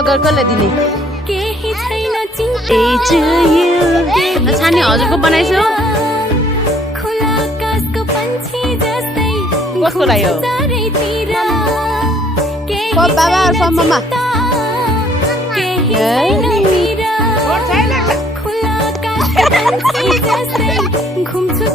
अगर कसले दिने छानी हजुरको बनाइसो कसको लागि हो बाबा और मम्मा घुम्छु